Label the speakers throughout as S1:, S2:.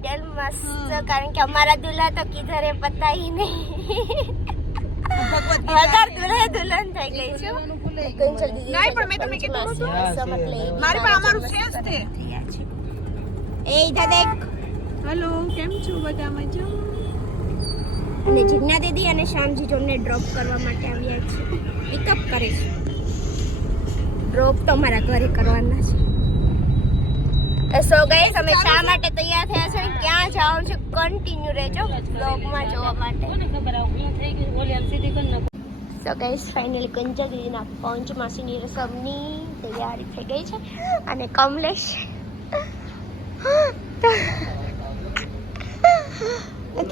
S1: Bridal મસ્ત કારણ કે અમારા દુલ્હા તો કિધરે પતા નહીં. વધાર દુલ્હે દુલ્હન થઈ ગઈ છું.
S2: નહીં, પણ મેં તમને કીધું નહોતું? મારી પાસે અમારું ફેસ છે.
S1: એ ઇધર દેખ
S2: હેલો કેમ છો બધા મજા
S1: અને જીજ્ઞા દીદી અને શ્યામજી જોને ડ્રોપ કરવા માટે આવ્યા છે પિકઅપ કરે છે ડ્રોપ તો મારા ઘરે કરવાના છે. સો ગાઈસ અમે શા માટે તૈયાર થયા છે? ક્યાં જવાનું છે કન્ટિન્યુ રહેજો બ્લોગમાં જોવા માટે. સો ગાઈસ ફાઇનલી કંજાગીરીના દીદીના પંચ માસીની રસમની તૈયારી થઈ ગઈ છે અને કમલેશ.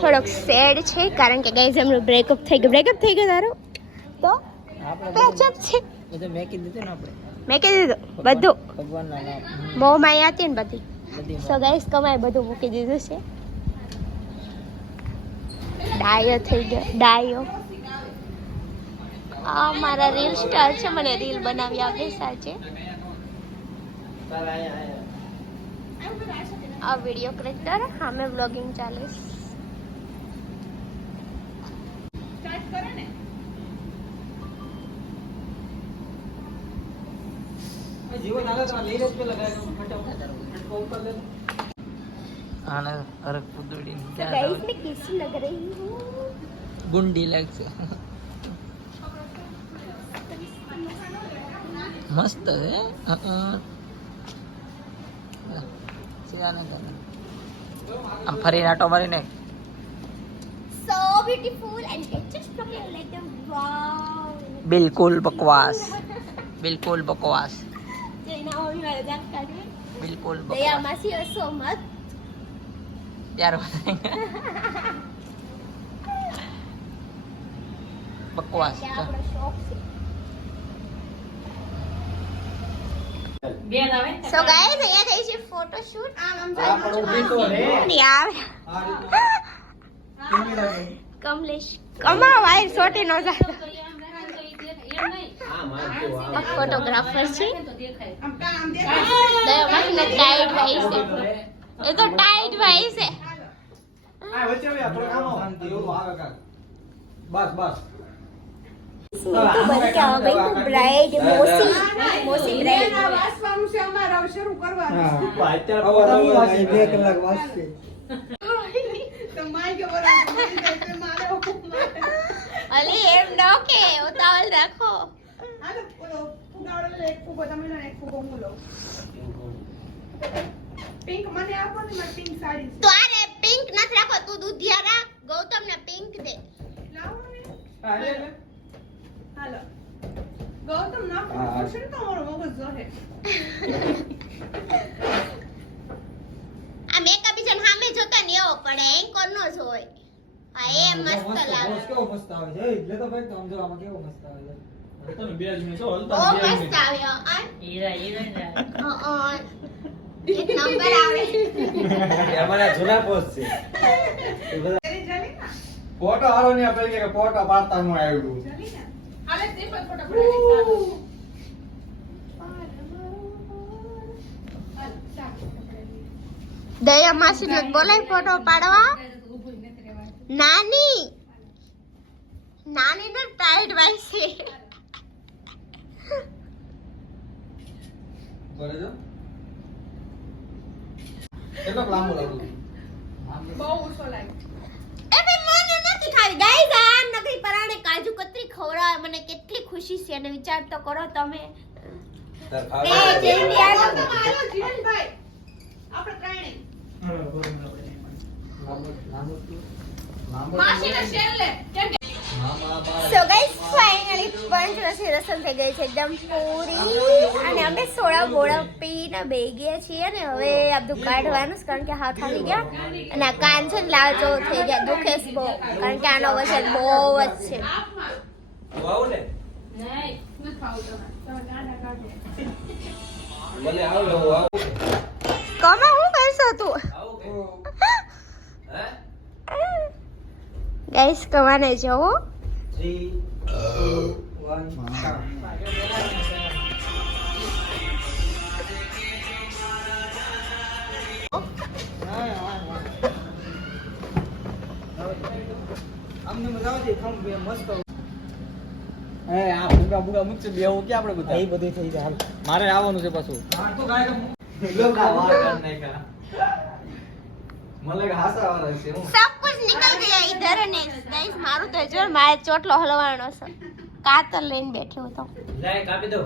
S1: થોડોક સેડ છે કારણ કે ગાઈઝ એમનું બ્રેકઅપ થઈ ગયું. બ્રેકઅપ થઈ ગયું તારું? તો પેચઅપ છે?
S3: ને આપણે.
S1: મેં કીધું બધું? મોંમાં અહીંયા હતી ને બધી. સો ગાઈસ કમાય બધું મૂકી દીધું છે. ડાયો થઈ ગયો. ડાયો આ મારા રીલ સ્ટાર છે મને રીલ બનાવી આપે સાચે. આ વીડિયો ક્રિએટર અમે બ્લોગિંગ ચાલે છે.
S3: જીવન આગળ તો લઈ જ પેલા ગાય ફટાફટ ઉપર લે આને અરક પુદડી
S1: तो
S3: ક્યાં
S1: गाइस मैं कैसी लग रही हूँ
S3: ગુંડી લાગશે મસ્ત છે અ, અ. સિયાને તને. આમ ફરી નાટો મારીને
S1: so beautiful and it just looking like a wow
S3: બિલકુલ બકવાસ બિલકુલ બકવાસ બિલકુલ
S1: દયા
S3: બકવાસ.
S1: માસી હસો મત.
S3: ત્યાર બકવાસ.
S1: સો ગાઈસ અહીંયા થઈ છે ફોટોશૂટ યાર કમલેશ. કમા વાય સોટી નો જા ફોટોગ્રાફર છે. ટાઈટ ભાઈ છે. એ તો ટાઈટ ભાઈ છે.
S4: બસ બસ.
S1: તો બન કે આ ભાઈ? બ્રાઇડ મોસી મોસી બ્રાઇડ
S2: વાસવાનું છે અમારે હવે શરૂ કરવાનું
S4: બે કલાક વાંચશે
S2: તો માય કે બરાબર મળી જાય તો મારે મારે.
S1: અલી એમ ન કે ઉતાવળ રાખો.
S2: હાલો, ઓલો ફુગાવાળો લે, એક ફુગો તમે લો ને એક ફુગો હું લઉં. પિંક મને આપો ને મારે પિંક સાડી છે.
S1: તો આરે પિંક નથી રાખો તું દૂધિયા રાખ ગૌતમ ને પિંક દે
S2: લાવો ને. હાલો. ગૌતમ નાખો
S4: હા, હા.
S2: છે મગજ જોહે.
S1: આ મેકઅપ છે સામે જોતા ને એવો પડે એન્કોર નો જ હોય હા એ મસ્ત લાગે
S4: કેવો મસ્ત આવે છે એટલે તો ભાઈ તો આમ જો આમાં કેવો મસ્ત આવે છે
S1: બહુ મસ્ત આવ્યો આ?
S3: હીરા હીરા
S1: અ, એક નંબર આવે.
S4: અમારા જૂના પોસ્ટ છે.
S2: તેરી જલી ના?
S4: ફોટો હારો ને આપણે કે ફોટો પાડતા નું આવ્યું?
S2: હાલે તે ફોટા પડાવી.
S1: દયા માસી ને બોલાય ફોટો પાડવા. નાની. નાની ને ટાઈટ વાઈ છે.
S4: બોલે જો કેટલો લાંબો લાગુ
S2: બહુ ઊંચો લાગ્યો.
S1: એ ભાઈ મને નથી ખાવી. ગાઈઝ આ નકરી પરાણે કાજુ કતરી ખવડાવે. મને કેટલી ખુશી છે. અને વિચાર તો કરો તમે. એ
S2: જીવનભાઈ. આપણે. માસીને શેર લે.
S1: રસમ થઈ ગઈ છે એકદમ પૂરી. અને અમે સોડા બોળા પીને બે ગયા છીએ ને હવે આ બધું કાઢવાનું કારણ કે હાથ આવી ગયા. અને આ કાન છે ને લાચો થઈ ગયા દુખે છે બહુ કારણ કે આનો વજન બહુ જ છે. કમા હું કરશો તું?
S4: હે
S1: ગાઈસ કમાને જવો.
S4: 3 2 1
S1: સો
S5: અમને મજા આવે છે ખમ બે મસ્ત એ આ ભૂગા ભૂગા મુચ્છ બે હું કે આપણે બધા
S3: એ બધું થઈ જાય હાલ
S5: મારે આવવાનું છે પાછું હા તો ગાય
S4: મને લાગે હાસા વાળા છે હું
S1: सब कुछ निकल गया इधर ने गाइस मारू तो जो मारे ચોટલો હલવાનો છે કાતર લઈને બેઠો હતો
S5: જાય કાપી દો